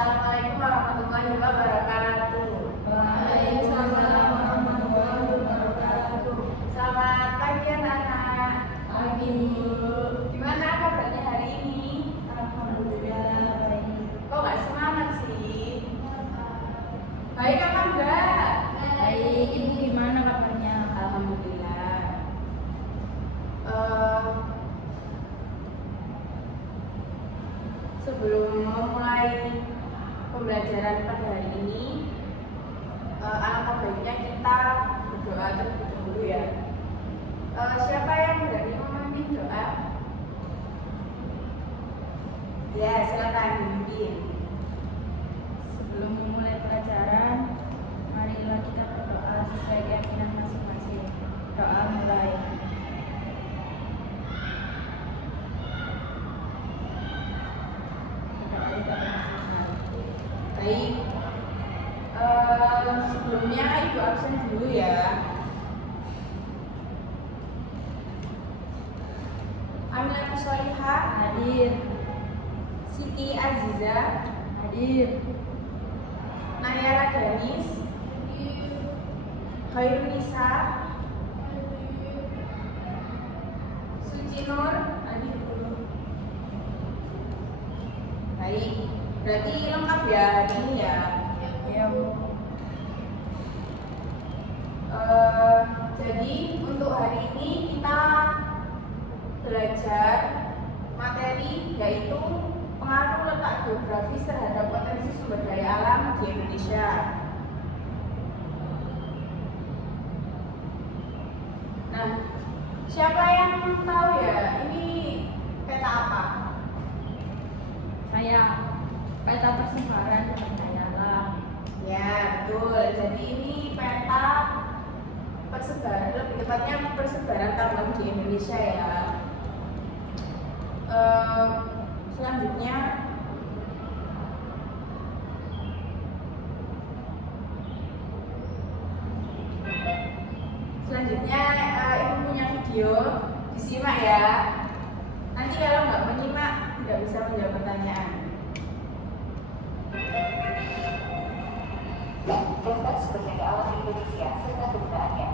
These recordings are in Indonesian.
Assalamualaikum warahmatullahi wabarakatuh. Waalaikumsalam warahmatullahi wabarakatuh. Selamat pagi anak-anak. Pagi. Gimana kabarnya hari ini? Alhamdulillah baik. Kok nggak semangat sih? Baik apa enggak? Baik, ibu gimana kabarnya? Alhamdulillah. Sebelum memulai pembelajaran pada hari ini, alangkah baiknya kita berdoa terlebih dahulu ya. Siapa yang berani memimpin doa? Ya, silakan memimpin. Sebelum memulai pelajaran, marilah kita berdoa sesuai keyakinan masing-masing. Doa mulai. Baik, sebelumnya ibu absen dulu ya. Aminah Solihah Hadir. Siti Aziza, Hadir. Nayara Danis, Khairun Nisa, Suci Nur. Hadir dulu. Baik, berarti lengkap ya hari ini ya. Ya, Bu. Jadi untuk hari ini kita belajar materi yaitu pengaruh letak geografis terhadap potensi sumber daya alam di Indonesia. Nah, siapa yang tahu ya ini peta apa? Saya peta persebaran sumber daya alam. Ya, betul. Jadi ini peta persebaran, lebih tepatnya persebaran tambang di Indonesia ya. Selanjutnya ibu punya video, disimak ya. Nanti kalau nggak menyimak tidak bisa menjawab pertanyaan. Daftar sumber daya alam Indonesia serta kegunaannya.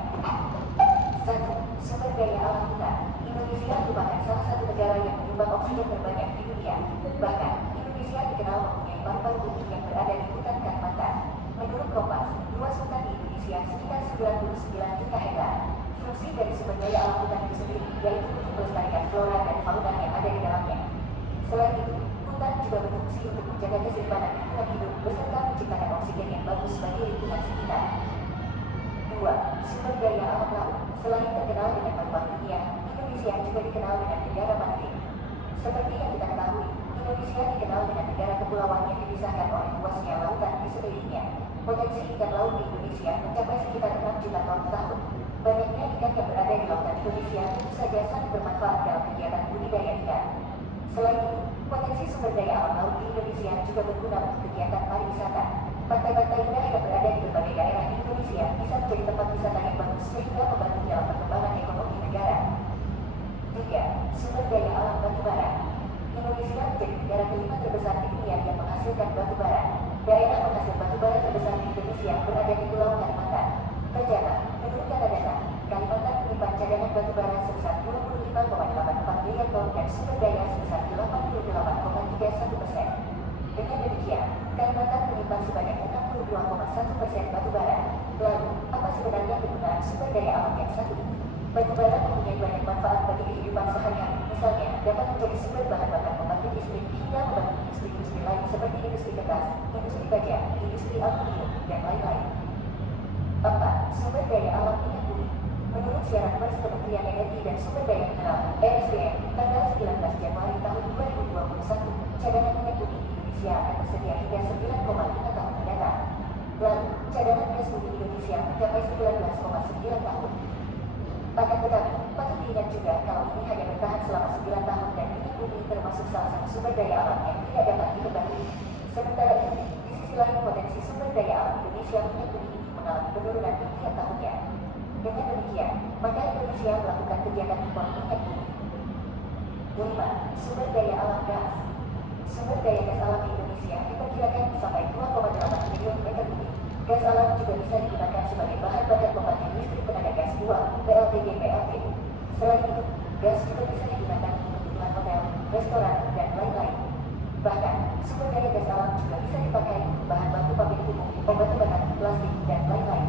1. Sumber daya alam kita. Indonesia merupakan salah satu negara yang menyumbang oksigen terbanyak di dunia. Bahkan, Indonesia dikenal mempunyai paru-paru bumi yang berada di hutan Kalimantan. Menurut Kompas, luas hutan di Indonesia sekitar 99 juta hektar. Fungsi dari sumber daya alam hutan itu sendiri yaitu untuk melestarikan flora dan fauna yang ada di dalamnya. Selain itu, hutan juga berfungsi untuk menjaga keseimbangan lingkungan hidup beserta menciptakan oksigen yang bagus bagi lingkungan sekitar. 2. Sumber daya alam laut. Selain terkenal dengan paru-paru dunia, Indonesia juga dikenal dengan negara maritim. Seperti yang kita ketahui, Indonesia dikenal dengan negara kepulauan yang dipisahkan oleh luasnya lautan di sekelilingnya. Potensi ikan laut di Indonesia mencapai sekitar 6 juta ton per tahun. Banyaknya ikan yang berada di lautan Indonesia tentu saja sangat bermanfaat dalam kegiatan budidaya ikan. Selain itu, potensi sumber daya alam laut di Indonesia juga berguna untuk kegiatan pariwisata. Pantai-pantai indah yang berada di berbagai daerah di Indonesia bisa menjadi tempat wisata yang bagus sehingga membantu dalam perkembangan ekonomi negara. 3. Sumber daya alam batu bara. Indonesia menjadi negara kelima terbesar di dunia yang menghasilkan batu bara. Daerah penghasil batu bara terbesar di Indonesia berada di Pulau Kalimantan. Tercatat, menurut data, Kalimantan menyimpan cadangan batu bara sebesar 25,84 miliar ton dan sumber daya sebesar 88,31%. Dengan demikian, Kalimantan menyimpan sebanyak 62,1% batu bara. Lalu, apa sebenarnya kegunaan sumber daya alam yang satu ini? Batu bara mempunyai banyak manfaat bagi kehidupan sehari-hari. Misalnya, dapat menjadi sumber bahan bakar pembangkit listrik hingga membantu industri-industri lain seperti industri kertas, industri baja, industri aluminium, dan lain-lain. 4. Sumber daya alam minyak bumi. Menurut siaran pers Kementerian Energi dan Sumber Daya Mineral (ESDM) tanggal 19 Januari tahun 2021, cadangan minyak bumi Indonesia akan tersedia hingga 9,5 tahun mendatang. Lalu, cadangan gas bumi Indonesia mencapai 19,9 tahun. Akan tetapi, patut diingat juga kalau ini hanya bertahan selama 9 tahun dan minyak bumi termasuk salah satu sumber daya alam yang tidak dapat dikembali. Sementara itu, di sisi lain potensi sumber daya alam Indonesia minyak bumi ini mengalami penurunan tiap tahunnya. Dengan demikian, maka Indonesia melakukan kegiatan impor minyak bumi. 5. Sumber daya alam gas. Sumber daya gas alam Indonesia diperkirakan diperkirakan mencapai 2,8 triliun meter kubik. Gas alam juga bisa digunakan sebagai bahan bakar pembangkit listrik tenaga gas uap (PLTG/PLTU). Selain itu, gas juga bisa digunakan untuk kebutuhan hotel, restoran, dan lain-lain. Bahkan, sumber daya gas alam juga bisa dipakai untuk bahan baku pabrik umum, obat-obatan, plastik, dan lain-lain.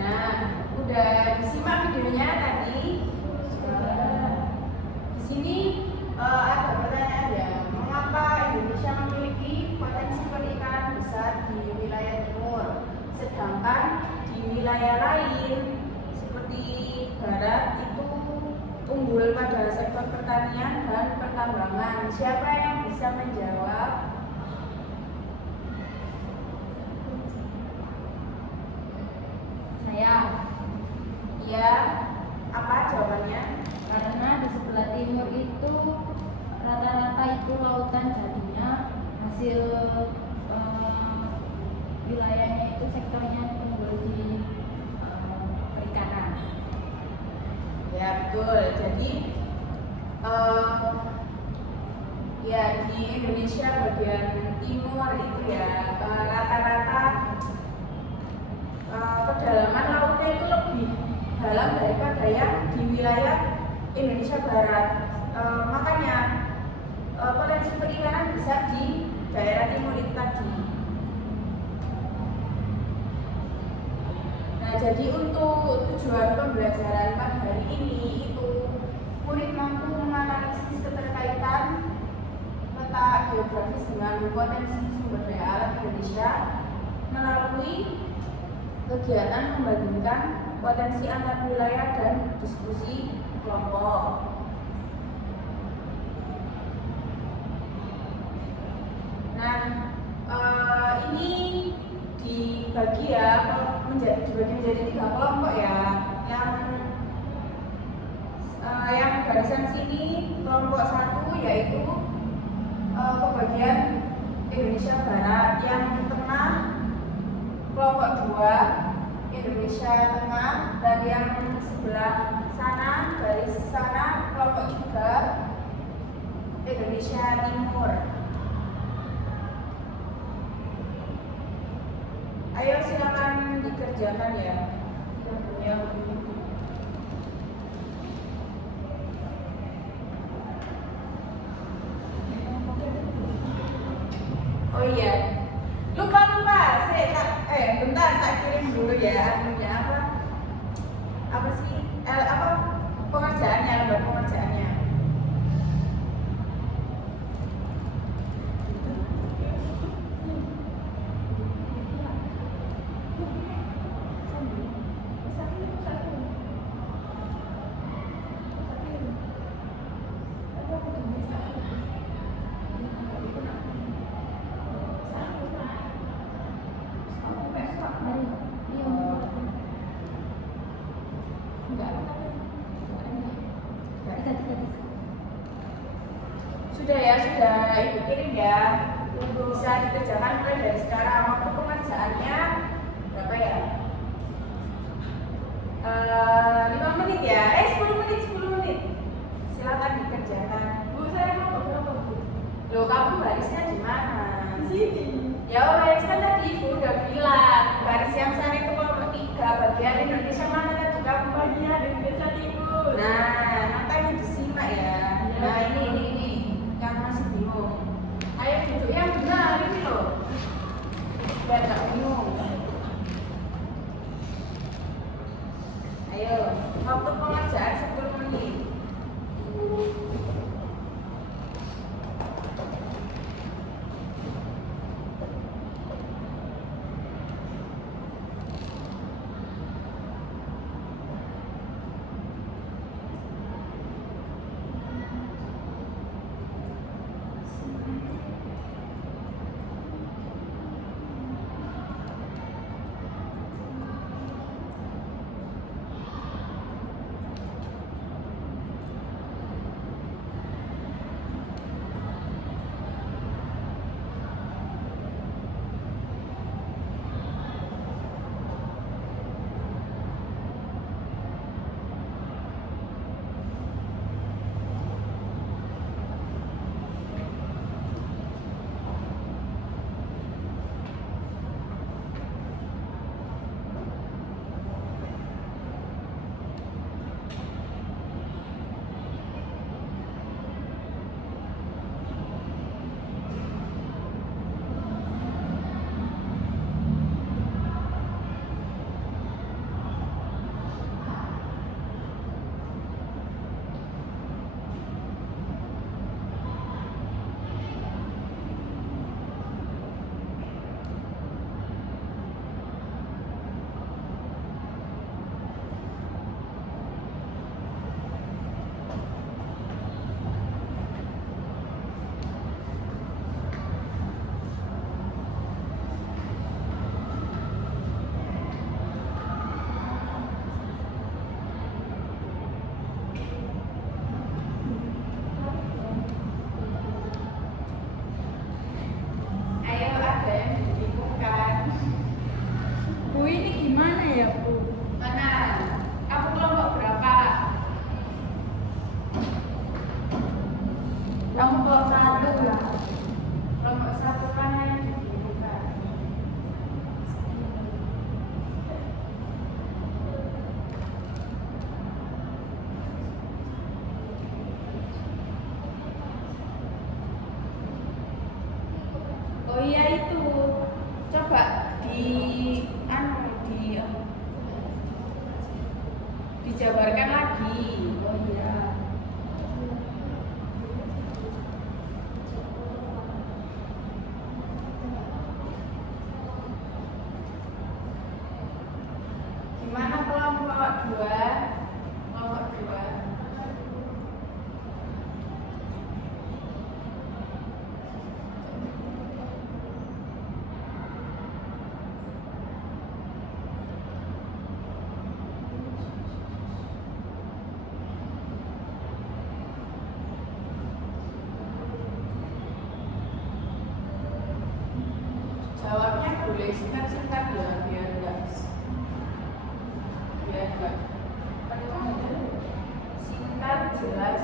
Nah, udah disimak videonya tadi. Di sini ada pertanyaan ya, mengapa Indonesia memiliki potensi perikanan besar di wilayah timur, sedangkan di wilayah lain seperti barat itu unggul pada sektor pertanian dan pertambangan? Siapa yang bisa menjawab? Saya, Ya, apa jawabannya? karena di sebelah timur itu rata-rata itu lautan, jadinya hasil wilayahnya itu sektornya unggul di perikanan. Ya betul. Jadi ya di Indonesia bagian timur itu ya rata-rata kedalaman lautnya itu lebih dalam daripada yang di wilayah Indonesia Barat. Makanya potensi perikanan besar di daerah timur itu tadi. Nah, jadi untuk tujuan pembelajaran pada hari ini itu murid mampu menganalisis keterkaitan letak geografis dengan potensi sumber daya alam Indonesia melalui kegiatan membandingkan potensi antar wilayah dan diskusi kelompok. Nah, ini dibagi ya menjadi 3 kelompok ya. Yang barisan sini kelompok 1 yaitu kebagian Indonesia Barat, yang tengah kelompok 2 Indonesia Tengah, dan yang sebelah sana garis sana kelompok 3 Indonesia Timur. Ayo silakan dikerjakan ya. Oh iya, lupa bentar tak kirim dulu ya anunya apa sih pengerjaannya, lembar pengerjaannya. Sudah ya, sudah Ibu kirim ya. Bisa dikerjakan mulai dari sekarang. Waktu pengerjaannya berapa ya? 5 menit ya? 10 menit. Silakan dikerjakan. Bu, saya mau berapa Bu? Loh, kamu barisnya di mana? Di sini. Ya wes, kan tadi Ibu udah bilang baris yang sana itu kelompok 3, bagian Indonesia mana tadi kamu? Bagian Indonesia Timur. Nah, makanya disimak ya. Nah, ini yang masih bingung. Ayo duduk yang benar ini loh. Biar tak bingung. Ayo, waktu pengerjaan 10 menit. Bu, ini gimana ya, Bu? Mana? Kamu kelompok berapa? Kamu kelompok satu. Kelompok satu mana yang dibutuhkan? Oh iya itu, coba dijabarkan lagi. Oh iya. Gimana kelompok dua? Kelompok dua. Jawabnya boleh singkat-singkat ya, biar enggak singkat, jelas,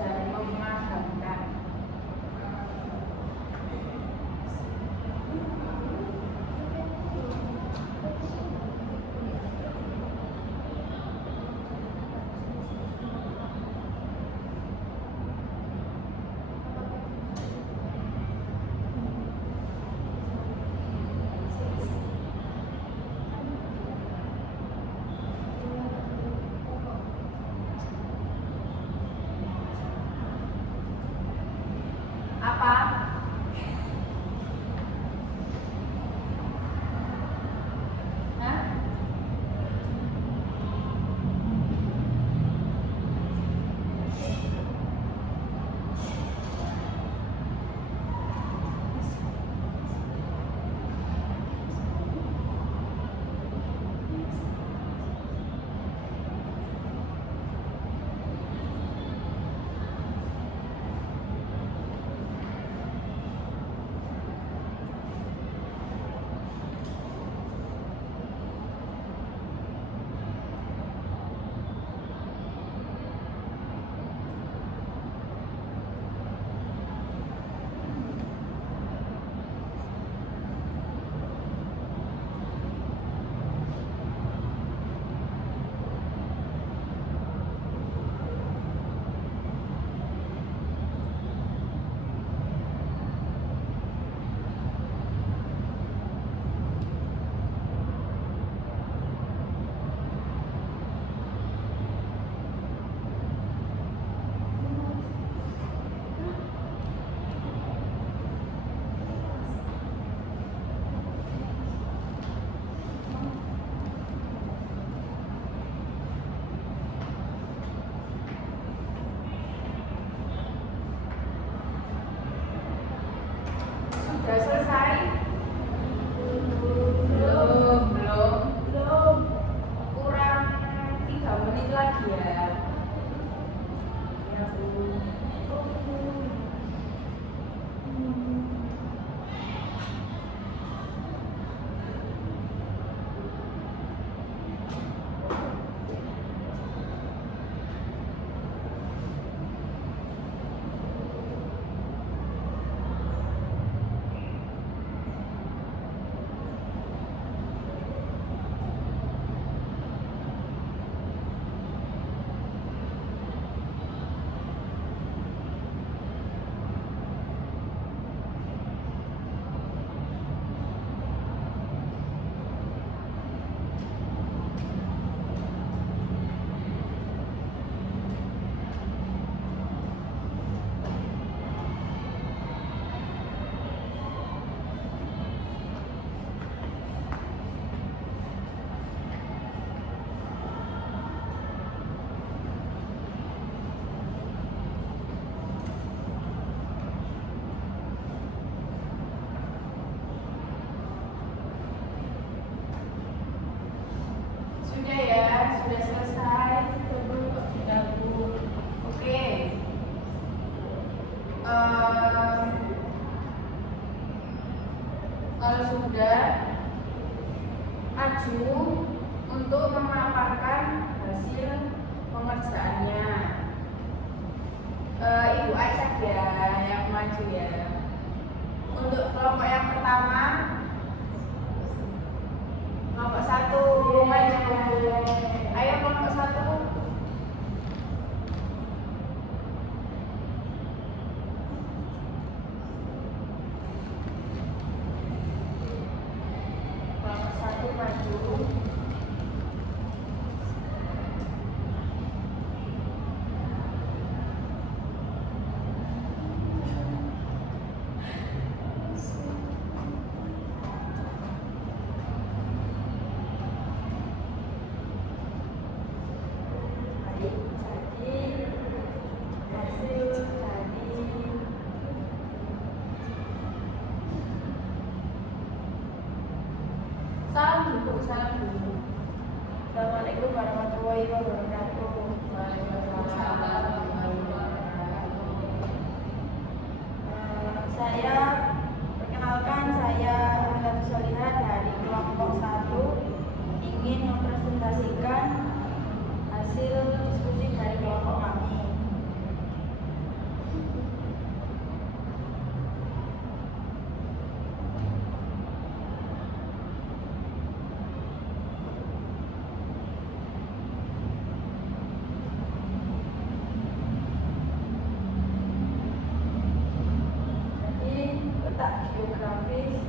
dan memahamkan. Apa? Hah? Sudah selesai? Belum. Kurang 3 menit lagi ya. Ya, Bu. Sudah ya, sudah selesai. Sudah, Bu. Oke. Kalau sudah, maju untuk memaparkan hasil pengerjaannya. Ibu Aisyah ya yang maju ya. Untuk kelompok yang pertama, kelompok 1 maju. Ayo kelompok 1. Kelompok 1 maju. Salam dulu. Assalamualaikum warahmatullahi wabarakatuh. Waalaikumsalam warahmatullahi wabarakatuh. Saya perkenalkan, saya Aminah Solihah dari kelompok 1 ingin mempresentasikan hasil diskusi dari kelompok kami. Geografis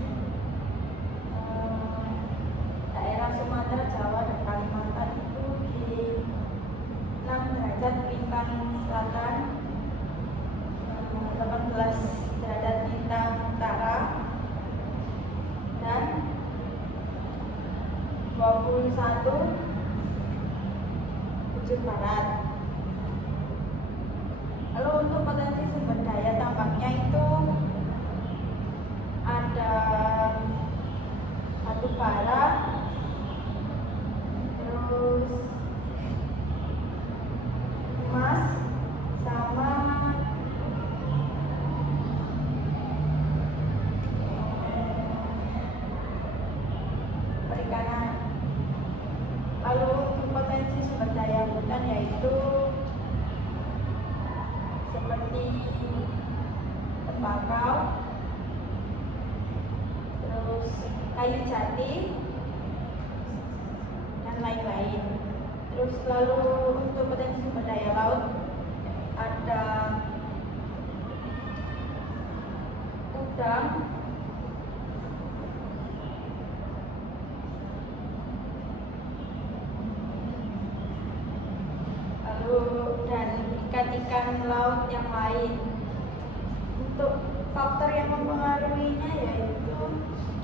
daerah Sumatera, Jawa, dan Kalimantan itu di 6 derajat lintang selatan, 18 derajat lintang utara, dan 21 ujung barat. Lalu untuk potensi sumber daya tambangnya itu ada batu bara, terus emas, sama perikanan. Lalu untuk potensi sumber daya hutan yaitu seperti tembakau, terus kayu jati, dan lain-lain. Terus lalu untuk potensi sumber daya laut ada udang, lalu dan ikan-ikan laut yang lain. Untuk faktor yang mempengaruhinya yaitu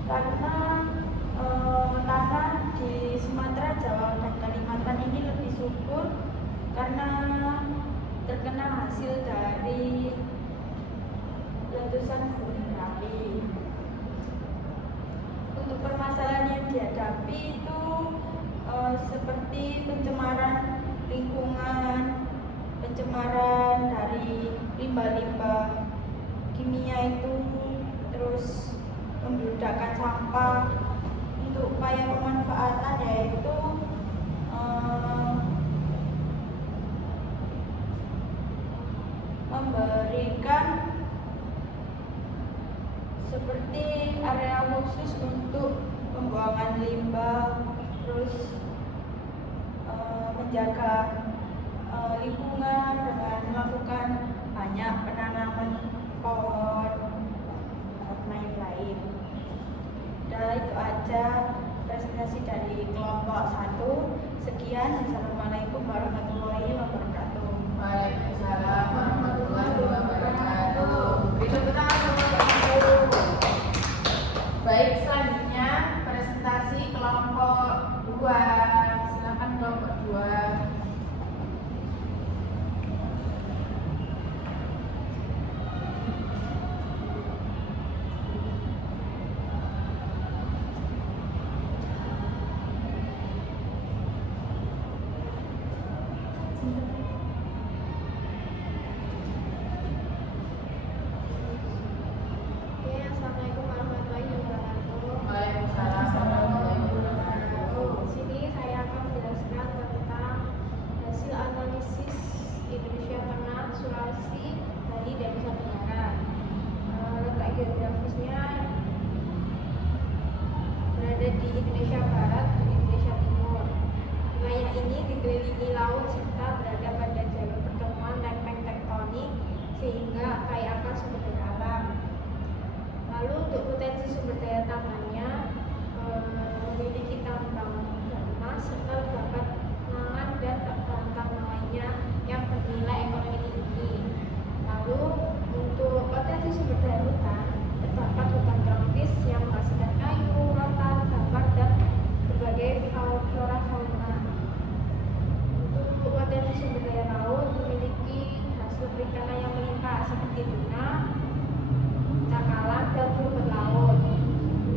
karena tanah di Sumatera, Jawa, dan Kalimantan ini lebih subur karena terkena hasil dari letusan gunung Merapi. Untuk permasalahan yang dihadapi itu seperti pencemaran lingkungan, pencemaran dari limbah-limbah kimia itu, terus pembeludakan sampah. Untuk upaya pemanfaatan yaitu memberikan seperti area khusus untuk pembuangan limbah, terus menjaga lingkungan dengan melakukan banyak penanaman pohon dan lain-lain. Dan itu aja presentasi dari kelompok 1. Sekian, Assalamualaikum warahmatullahi wabarakatuh. Waalaikumsalam warahmatullahi wabarakatuh. Berikan tepuk tangan untuk guru. Baik, selanjutnya presentasi kelompok 2. Silakan kelompok 2. Assalamualaikum warahmatullahi wabarakatuh. Waalaikumsalam warahmatullahi wabarakatuh. di Indonesia Barat dan Indonesia Timur. Wilayah ini dikelilingi laut serta berada pada jalur pertemuan lempeng tektonik sehingga kaya akan sumber daya alam. Lalu untuk potensi sumber daya tambangnya memiliki tambang emas serta terdapat pangan dan tambang lainnya yang bernilai ekonomi tinggi. Lalu untuk potensi sumber daya hutan terdapat hutan tropis yang menghasilkan kayu, rotan, gambak dan berbagai flora fauna. Untuk potensi sumber daya laut memiliki hasil perikanan yang melimpah seperti tuna, cakalang dan rumput laut.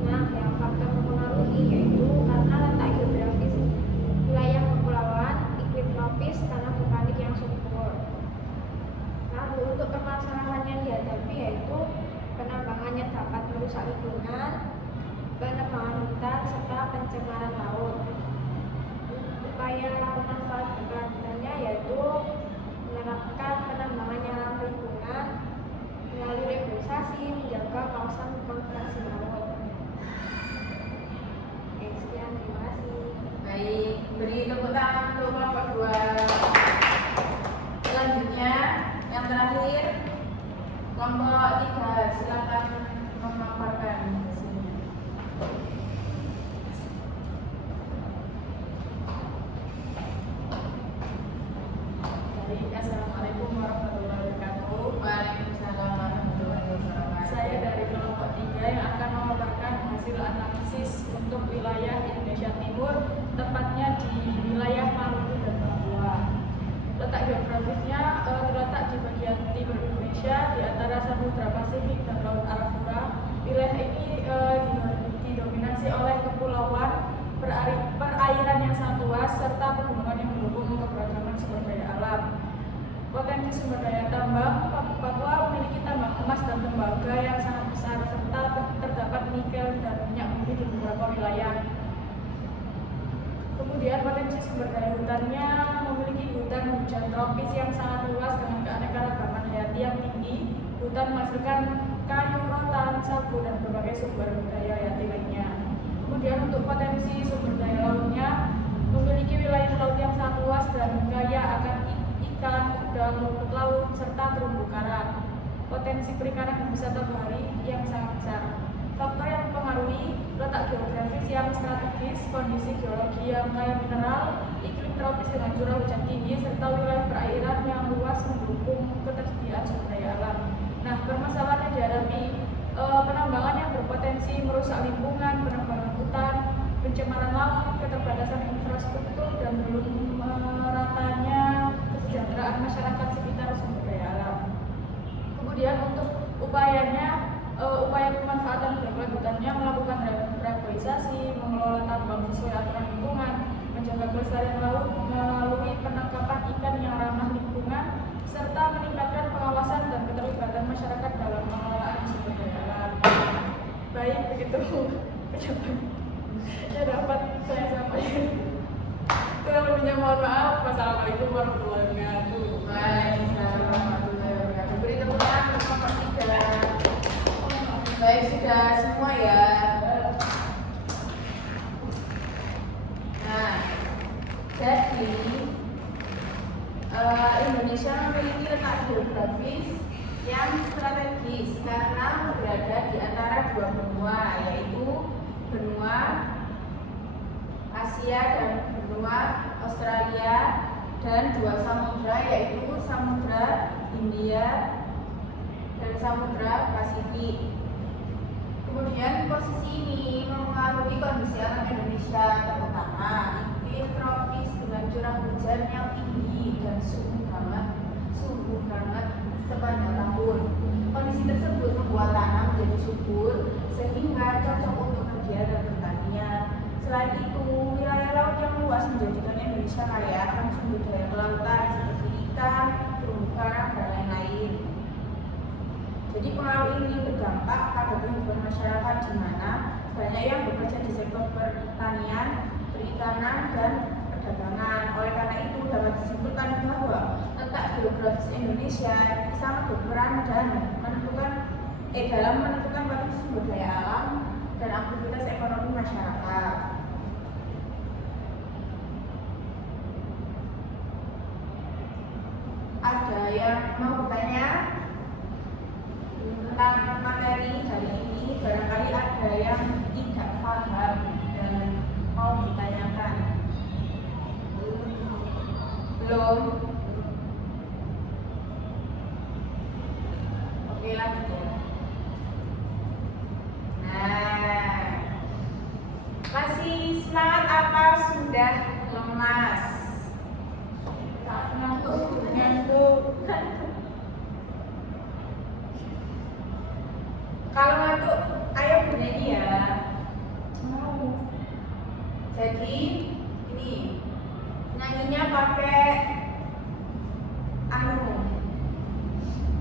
Nah, yang faktor mempengaruhi yaitu karena letak geografis wilayah kepulauan, iklim tropis, tanah vulkanik yang subur. Lalu untuk permasalahan yang dihadapi yaitu penambangannya dapat merusak lingkungan, penebangan hutan serta pencemaran laut. Upaya pemanfaatan berkelanjutannya yaitu menerapkan penambangan yang ramah lingkungan melalui reboisasi, menjaga kawasan konservasi laut. Oke, sekian, terima kasih. Baik, beri tepuk tangan untuk kelompok 2. Selanjutnya, yang terakhir, kelompok 3, silakan memaparkan hasilnya. Baik, assalamualaikum warahmatullahi wabarakatuh. Waalaikumsalam warahmatullahi wabarakatuh. Saya dari kelompok 3 yang akan memaparkan hasil analisis untuk wilayah Indonesia Timur, tepatnya di wilayah Maluku dan Papua. Letak geografisnya terletak di bagian timur Indonesia di antara Samudra Pasifik dan Laut Arafura. Wilayah ini didominasi oleh kepulauan, perairan yang sangat luas, serta pegunungan yang mendukung keberagaman sumber daya alam. Potensi sumber daya tambang, Papua memiliki tambang emas dan tembaga yang sangat besar, serta terdapat nikel dan minyak bumi di beberapa wilayah. Kemudian potensi sumber daya hutannya memiliki hutan hujan tropis yang sangat luas dengan keanekaragaman hayati yang tinggi. Hutan menghasilkan kayu, rotan, sagu, dan berbagai sumber daya hayati lainnya. Kemudian untuk potensi sumber daya lautnya memiliki wilayah laut yang sangat luas dan kaya akan ikan, udang, rumput laut, serta terumbu karang. Potensi perikanan dan wisata bahari yang sangat besar. Faktor yang mempengaruhi letak geografis yang strategis, kondisi geologi yang kaya mineral, iklim tropis dengan curah hujan tinggi, serta wilayah perairan yang luas mendukung ketersediaan sumber daya alam. Nah, permasalahan yang dihadapi penambangan yang berpotensi merusak lingkungan, penambangan hutan, pencemaran laut, keterbatasan infrastruktur, dan belum meratanya kesejahteraan masyarakat sekitar sumber daya alam. Kemudian untuk upaya pemanfaatan berkelanjutannya melakukan reboisasi, mengelola tambang sesuai aturan lingkungan, menjaga kelestarian laut melalui penangkapan ikan yang ramah lingkungan, serta meningkatkan pengawasan dan keterlibatan masyarakat dalam pengelolaan sumber daya alam. Baik, begitu penyampaian yang dapat saya sampaikan. Kurang lebihnya mohon maaf. Wassalamualaikum warahmatullahi wabarakatuh. Waalaikumsalam warahmatullahi wabarakatuh. Beri tepuk tangan untuk kelompok 3. Baik, sudah semua ya. Nah, jadi Indonesia memiliki letak geografis yang strategis karena berada di antara dua benua, yaitu benua Asia dan benua Australia, dan dua samudra, yaitu Samudra Hindia dan Samudra Pasifik. Kemudian posisi ini mempengaruhi kondisi alam Indonesia, terutama iklim tropis dengan curah hujan yang tinggi dan suhu hangat sepanjang tahun. Kondisi tersebut membuat tanah menjadi subur sehingga cocok untuk kegiatan pertanian. Selain itu, wilayah laut yang luas menjadikan Indonesia kaya akan sumber daya kelautan seperti ikan, terumbu karang, dan lain-lain. Jadi pengaruh ini berdampak pada kehidupan masyarakat di mana banyak yang bekerja di sektor pertanian, perikanan, dan perdagangan. Oleh karena itu dapat disimpulkan bahwa letak geografis Indonesia sangat berperan dan dalam menentukan potensi sumber daya alam dan aktivitas ekonomi masyarakat. Ada yang mau bertanya tentang materi hari ini? Barangkali ada yang tidak paham dan mau ditanyakan. Belum? Oke, lanjut ya. Nah, masih semangat apa sudah lemas? Ngantuk. Kalau ngantuk, ayo bernyanyi ya. Mau. Jadi ini nyanyinya pakai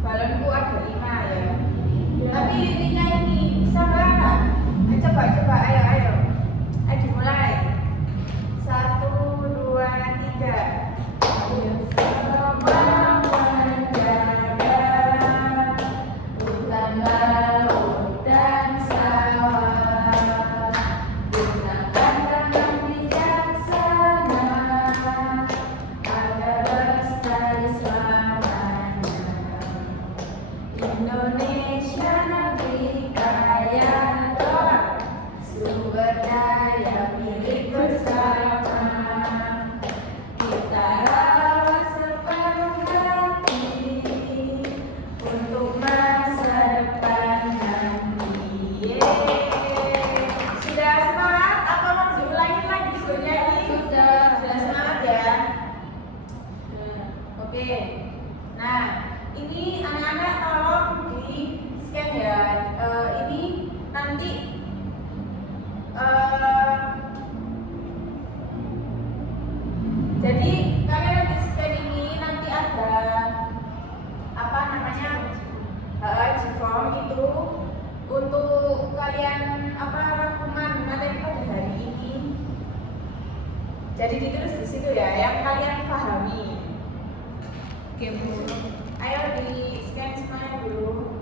balonku ada 5 ya. Tapi liriknya ini bisa nggak? Coba, ayo dimulai. 1, 2, 3. Semua menjaga hutan, laut, dan sawah, gunakan tangan bijaksana agar lestari selamanya. Indonesia negeri kaya, sumber daya milik bersama. Kita rawat sepenuh hati untuk masa depan nanti. Sudah semangat? Apa mau diulangin lagi suaranya ini? Sudah semangat ya. Oke. Nah, ini anak-anak tolong di scan ya. Ini nanti jadi kalian nanti scan ini nanti ada apa namanya G-form itu untuk kalian rangkuman materi pada hari ini. Jadi ditulis di situ ya yang kalian pahami. Oke, Bu. Ayo di scan semuanya dulu.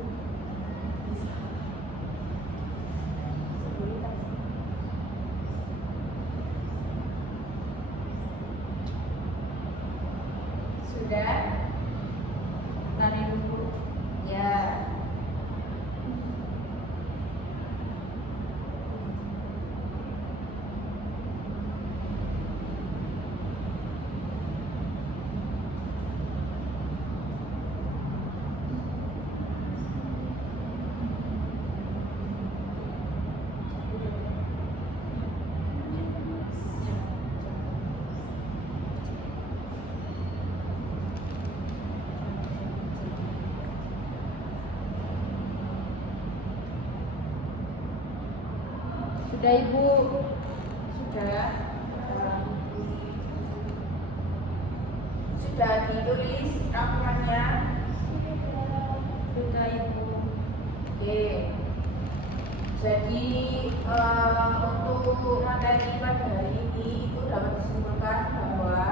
Sudah? Tadi dulu. Ya. Sudah Ibu? Sudah? Sudah ditulis rangkumannya? Sudah Ibu. Oke. Jadi untuk materi pada hari ini itu dapat disimpulkan bahwa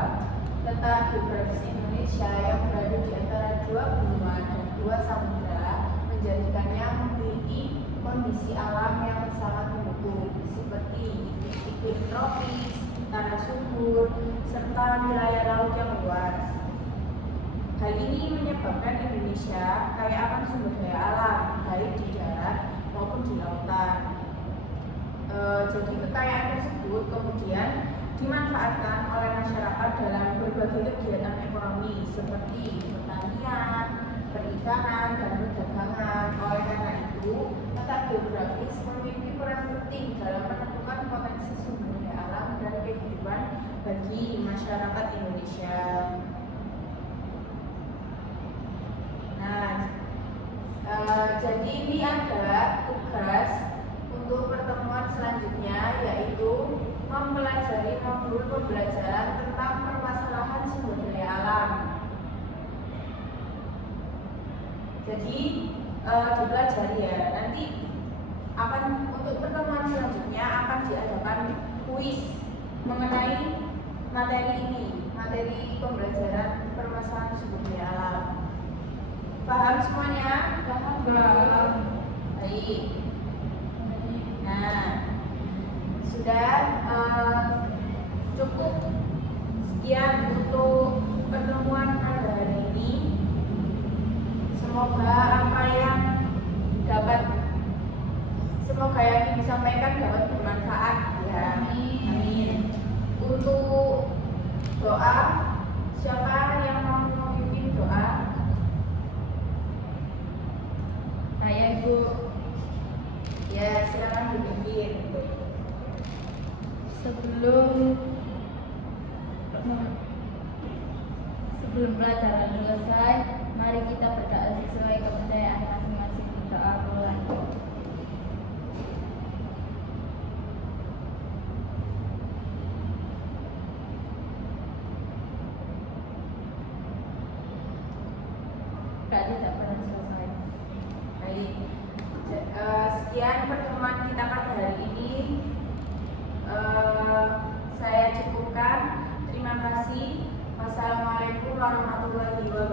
letak geografis Indonesia yang berada di antara 2 benua dan 2 samudra menjadikannya memiliki kondisi alam yang sangat mendukung seperti iklim tropis, tanah subur, serta wilayah laut yang luas. Hal ini menyebabkan Indonesia kaya akan sumber daya alam baik di darat maupun di lautan. Jadi kekayaan tersebut kemudian dimanfaatkan oleh masyarakat dalam berbagai kegiatan ekonomi seperti pertanian, perikanan, dan perdagangan. Oleh karena itu, letak geografis memiliki peran penting dalam menentukan potensi sumber daya alam dan kehidupan bagi masyarakat Indonesia. Nah, jadi ini adalah tugas untuk pertemuan selanjutnya, yaitu mempelajari modul pembelajaran tentang permasalahan sumber daya alam. Jadi dipelajari ya. Nanti untuk pertemuan selanjutnya akan diadakan kuis mengenai materi ini, materi pembelajaran permasalahan sumber daya alam. Paham semuanya? Paham. Baik. Nah, sudah cukup sekian untuk pertemuan pada hari ini. Semoga apa yang disampaikan dapat bermanfaat ya. Amin. Untuk doa, siapa yang mau memimpin doa? Saya Bu. Ya, silakan dipimpin. Sebelum pelajaran selesai, mari kita berdoa sesuai kepercayaan masing-masing. Doa mulai. Berarti tidak pernah selesai. Baik. Sekian pertemuan